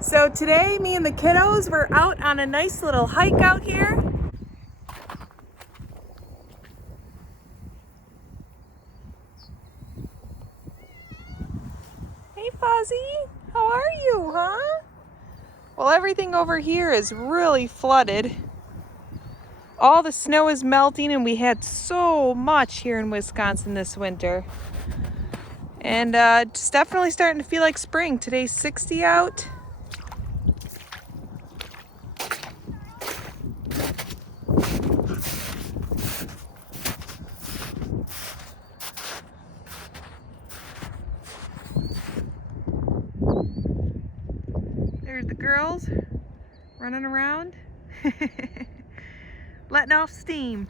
So today, me and the kiddos were out on a nice little hike out here. Hey Fuzzy, how are you, huh? Well, everything over here is really flooded. All the snow is melting and we had so much here in Wisconsin this winter. And it's definitely starting to feel like spring. Today's 60 out. There's the girls running around, letting off steam.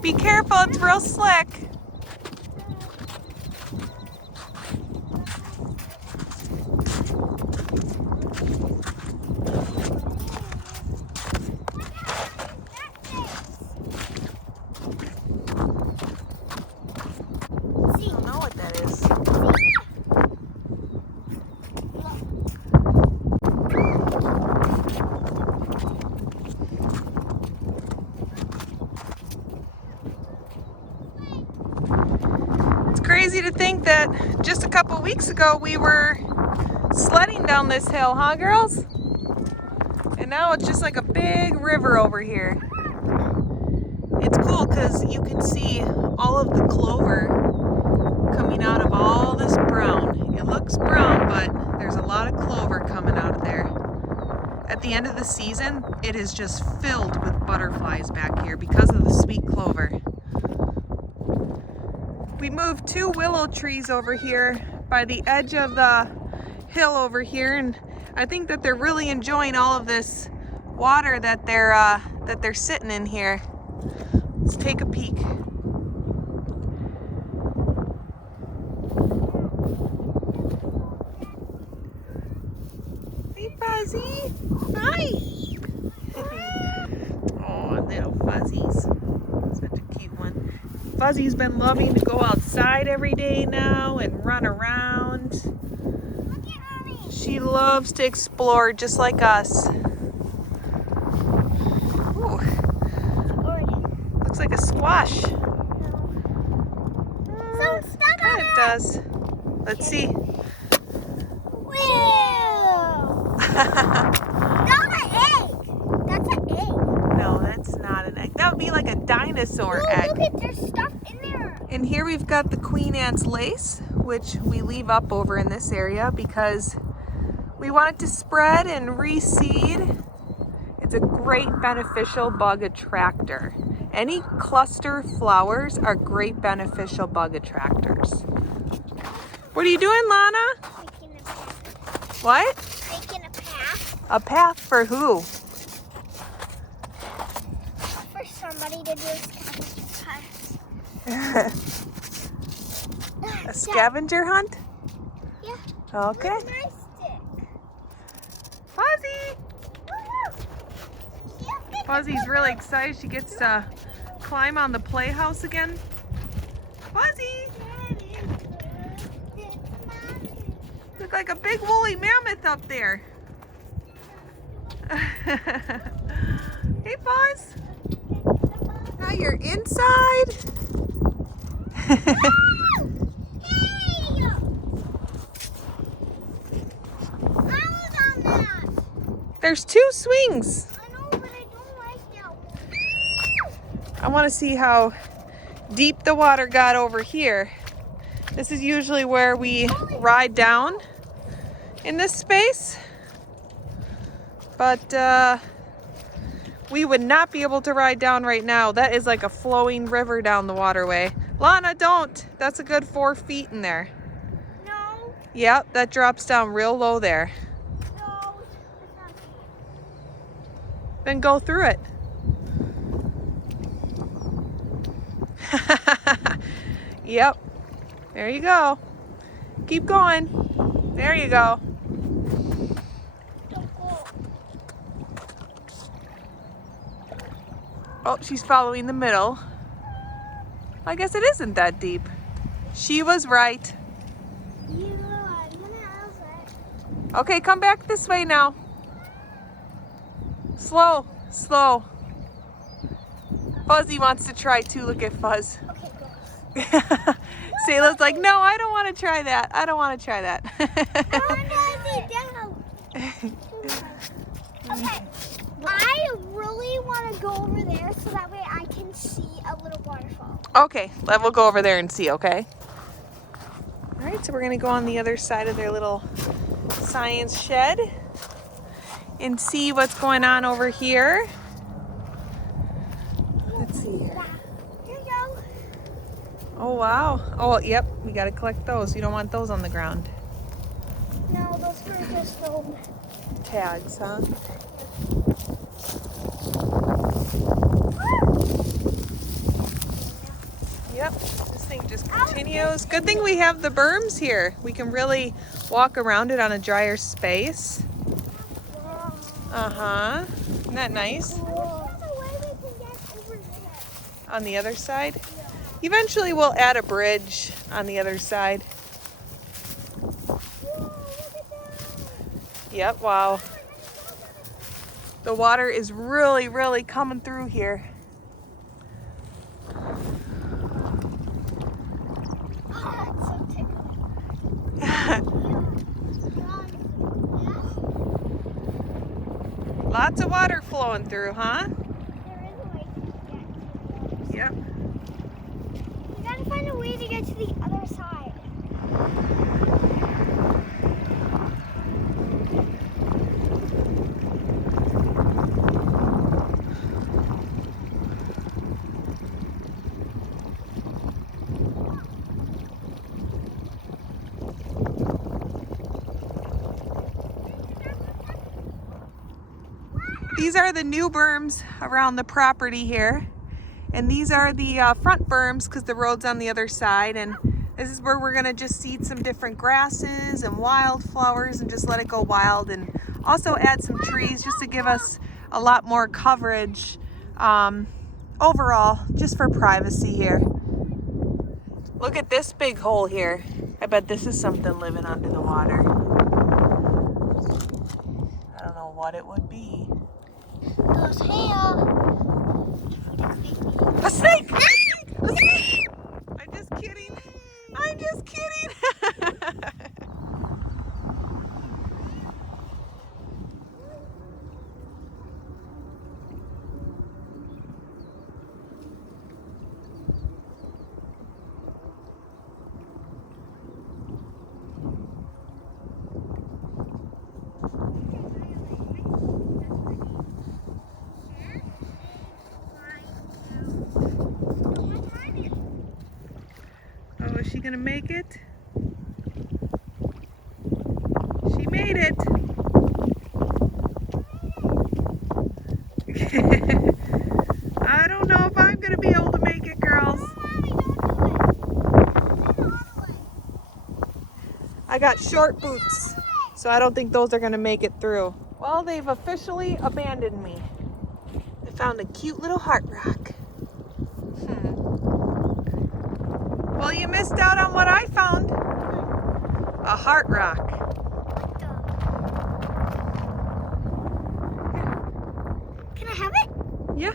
Be careful, it's real slick. I don't know what that is. It's crazy to think that just a couple weeks ago we were sledding down this hill, huh girls? And now it's just like a big river over here. It's cool because you can see all of the clover coming out of all this brown. It looks brown, but there's a lot of clover coming out of there. At the end of the season, it is just filled with butterflies back here because of the sweet clover. We moved 2 willow trees over here by the edge of the hill over here, and I think that they're really enjoying all of this water that they're sitting in here. Let's take a peek. Hey Fuzzy! Hi! Oh, little Fuzzy's. Such a cute one. Fuzzy's been loving to go outside every day now and run around. Look at Mommy. She loves to explore just like us. Ooh, looks like a squash. So step on Kind of does. Let's see. Whoa! That's an egg. That's an egg. No, that's not an egg. That would be like a dinosaur No, egg. look at there's stuff in there. And here we've got the queen ant's lace, which we leave up over in this area because we want it to spread and reseed. It's a great beneficial bug attractor. Any cluster flowers are great beneficial bug attractors. What are you doing, Lana? Making a path. What? Making a path A path for who? for somebody to do a path. A scavenger hunt? Yeah. Okay. With my stick. Fuzzy! Woohoo! Fuzzy's really excited she gets to climb on the playhouse again. Fuzzy! Look like a big woolly mammoth up there. Hey Fuzz! Now you're inside? There's 2 swings. I know, but I don't like that one. I want to see how deep the water got over here. This is usually where we ride down in this space, but we would not be able to ride down right now. That is like a flowing river down the waterway. Lana, don't. That's a good 4 feet in there. No. Yep, that drops down real low there. No. It's not Then go through it. Yep. There you go. Keep going. There you go. so cool. Oh, she's following the middle. I guess it isn't that deep. She was right. Okay, come back this way now. Slow, slow. Fuzzy wants to try too. Look at Fuzz. Okay, go. Sayla's like, no, I don't want to try that. I don't want to try that. Okay, I really want to go over there so that way I can see a little waterfall. Okay, we'll go over there and see, okay? All right, so we're gonna go on the other side of their little science shed and see what's going on over here. Let's see here. Here you go. Oh, wow. Oh, yep, we gotta collect those. You don't want those on the ground. No, those were just little Tags, huh? Yep, this thing just continues. Good thing we have the berms here. We can really walk around it on a drier space. Uh-huh. Isn't that nice? On the other side? Eventually we'll add a bridge on the other side. Yep, wow. The water is really, really coming through here. Lots of water flowing through, huh? Yep. We gotta find a way to get to the other side. These are the new berms around the property here. And these are the front berms because the road's on the other side. And this is where we're gonna just seed some different grasses and wildflowers and just let it go wild. And also add some trees just to give us a lot more coverage overall, just for privacy here. Look at this big hole here. I bet this is something living under the water. I don't know what it would be. Goes here. A snake! A snake! A snake! I'm just kidding. I'm just kidding. Oh, is she gonna make it? She made it. I don't know if I'm gonna be able to make it, girls. I got short boots, so I don't think those are gonna make it through. Well, they've officially abandoned me. I found a cute little heart rock. Well, you missed out on what I found. A heart rock. Can I have it? Yeah.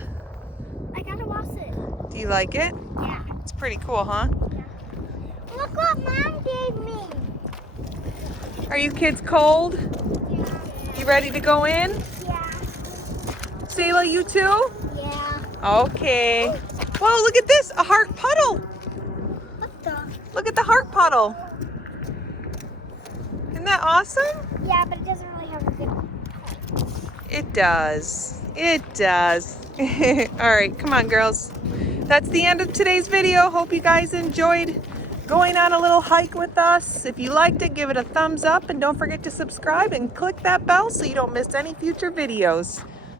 I gotta wash it. Do you like it? Yeah. It's pretty cool, huh? Yeah. Look what Mom gave me. Are you kids cold? Yeah. You ready to go in? Yeah. Sayla, you too? Yeah. Okay. Whoa, look at this, a heart puddle. What the? Look at the heart puddle. Isn't that awesome? Yeah, but it doesn't really have a good heart. It does. It does. All right, come on, girls. That's the end of today's video. Hope you guys enjoyed going on a little hike with us. If you liked it, give it a thumbs up and don't forget to subscribe and click that bell so you don't miss any future videos.